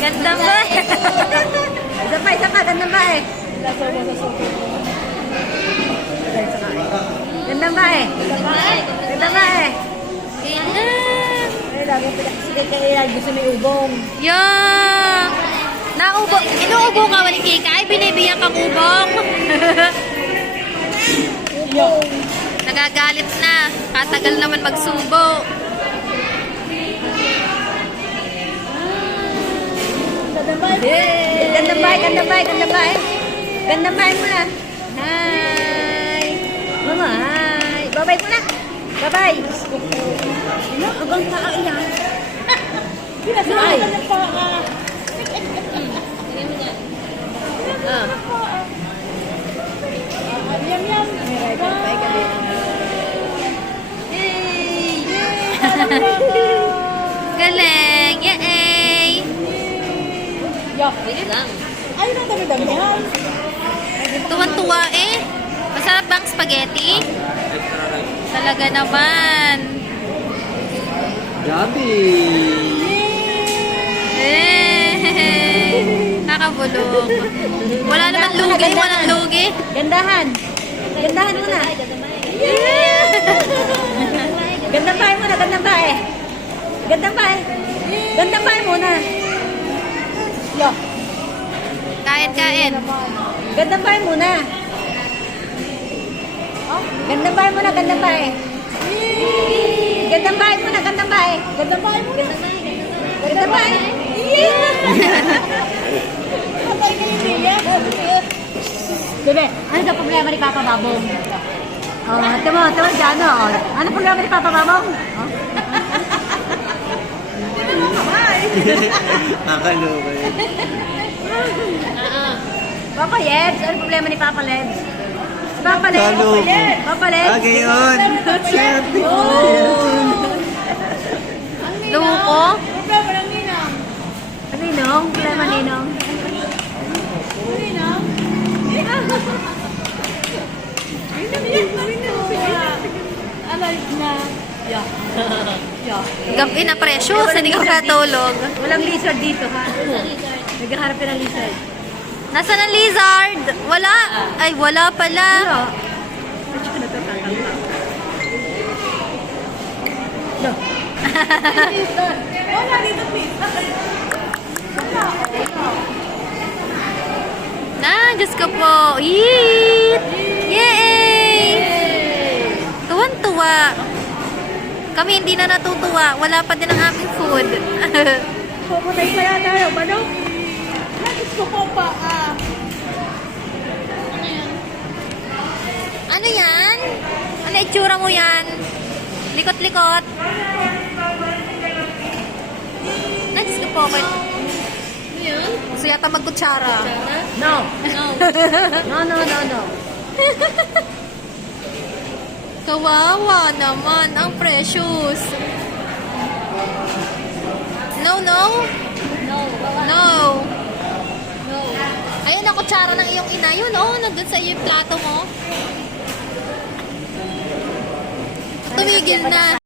Ganda ba? Isa pa, ganda ba eh? Ganda ba eh? Ganda ba eh? Ganda. Ay, lagi pinakasikat kaya gusto may ubong. Yeah. Inuubo ka wali Kika. Ay, binibigyan kang ubong. Ubong. Nagagalit na. Katagal naman magsubo. Ganda ba eh? Ganda ba eh? Ganda ba eh? Ganda ba eh? Ganda ba eh muna? Hi! Mama, hi! Babay muna! Babay! Ano? Abang paa yan. Ay! Yum, yum. Bye, gabi. Galing. Yay! Wait lang. Ay, dami-dami yan. Tuwan-tuwa eh. Masarap bang spaghetti? Talaga naman. Gabi! Kakabulog. Wala naman lugi. Walang lugi. Gandahan. Gandahan muna. Gandang bahay muna, gandang bahay. Gandang bahay. Gandang bahay muna. Yo. Kain. Gandang bahay muna. Gandang bahay muna, gandang bahay. Gandang bahay muna, gandang bahay. Gandang bahay muna. Gandang bahay. Patay ka yung Mia. Bebe, ano daw problema ni Papa Babong? Tama dyan, oh. Ano problema ni Papa Babong? Nakaloka yun. Papa Lebs, ano problema ni Papa Lebs? Papa Lebs. Papa Lebs. Okay, on. Swerte ko yan. Luko? Problema ng Ninang. Ninong? Problema Ninong? Ninong? Alive na. Gabi na precious. Hindi ka katulog. Walang lizard dito, ha? Naghaharap ka ng lizard. Nasaan ang lizard? Wala. Ay, wala pala. No. Wala dito, please. Diyos ko po. Yeet! Yay! Tuwan-tuwa. Kami hindi na natutuwa. Wala pa din ang aming food. Pupunay kaya tayo, manok? Nagis ko po pa, Ano yan? Ano itsura mo yan? Likot-likot. Diyos ko po. Gusto yata magkutsara. No. No. No. Kawawa naman ang precious. No. Ayun ang kutsara ng iyong ina. Yun, nandun sa iyo yung plato mo. Tumigil na.